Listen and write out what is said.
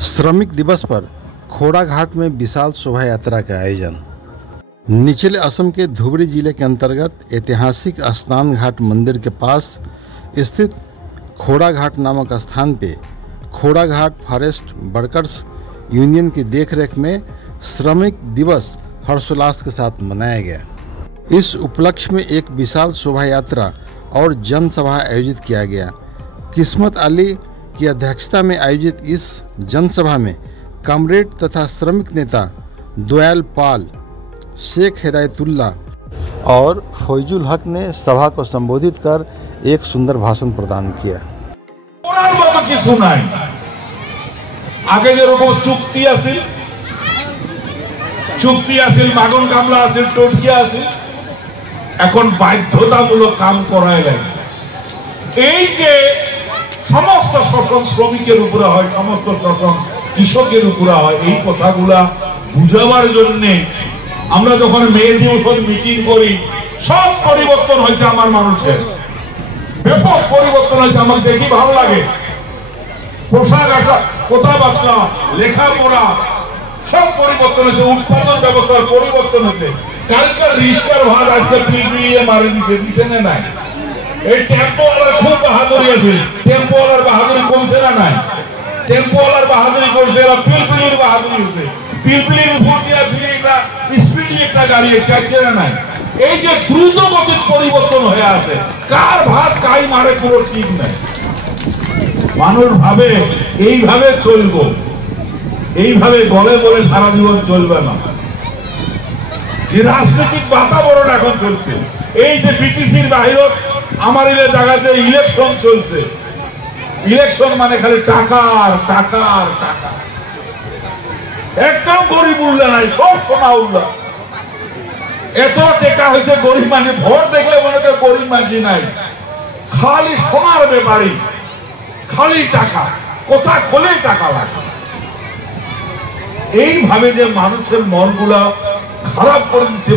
श्रमिक दिवस पर खोड़ाघाट में विशाल शोभा यात्रा का आयोजन। निचले असम के धुबरी जिले के अंतर्गत ऐतिहासिक स्नान घाट मंदिर के पास स्थित खोड़ाघाट नामक स्थान पे खोड़ाघाट फॉरेस्ट वर्कर्स यूनियन की देखरेख में श्रमिक दिवस हर्षोल्लास के साथ मनाया गया। इस उपलक्ष्य में एक विशाल शोभा यात्रा और जनसभा आयोजित किया गया। किस्मत अली की अध्यक्षता में आयोजित इस जनसभा में कॉमरेड तथा श्रमिक नेता दयाल पाल, शेख हिदायतुल्ला और फौजुल हक ने सभा को संबोधित कर एक सुंदर भाषण प्रदान किया। आगे যেরকম চুক্তি আছিল মাগন কামলা আছিল টোটকিয়া আছিল এখন বাধ্যতামূলক কাম করায় লাগে। এই যে সমস্ত শোষণ শ্রমিকের উপরে হয়, সমস্ত শোষণ কৃষকের উপরে হয়, এই কথাগুলা বুঝাবার জন্য আমরা যখন মে দিবস মিটিং করি সব পরিবর্তন হয়েছে। আমার মানুষের ব্যাপক পরিবর্তন হয়েছে। আমার দেখি ভালো লাগে। পোশাক আশাক, কথাবার্তা, লেখাপড়া সব পরিবর্তন হয়েছে। উৎপাদন ব্যবস্থার পরিবর্তন হয়েছে। কালকার রিস্কার ভাত আজকে পিপিএ মারে দিচ্ছে না নাই। এই টেম্পোওয়ালার খুব বাহাদুরি আছে। টেম্পোওয়ালার বাহাদুরি কমছে না নাই। টেম্পোওয়ালার বাহাদুরি করছে, এরা পিলপিলির বাহাদুরি হচ্ছে। পিলপিলির উপর দিয়ে ফিরে স্পিডি একটা গাড়ি চাইছে না নাই। এই যে দ্রুত গতির পরিবর্তন হয়ে আছে, কার ভাত কাই মারে কোনো ঠিক নাই। মানুষ ভাবে এইভাবে চলবো, এইভাবে গলে গলে সারা জীবন চলবে না। যে রাজনৈতিক বাতাবরণ এখন চলছে, এই যে বিটিসির বাইরে আমার জায়গাতে ইলেকশন চলছে। ইলেকশন মানে খালি টাকা আর টাকা আর টাকা। একদম গরিব উল্লা নাই, সব সোনা উল্লা। এত টেকা হয়েছে গরিব মানে ভোট দেখলে মনে হয় গরিব মাঝি নাই, খালি সোনার ব্যাপারী, খালি টাকা, কোথা খোলে টাকা লাগে। এইভাবে যে মানুষের মনগুলা খারাপ করে দিচ্ছে।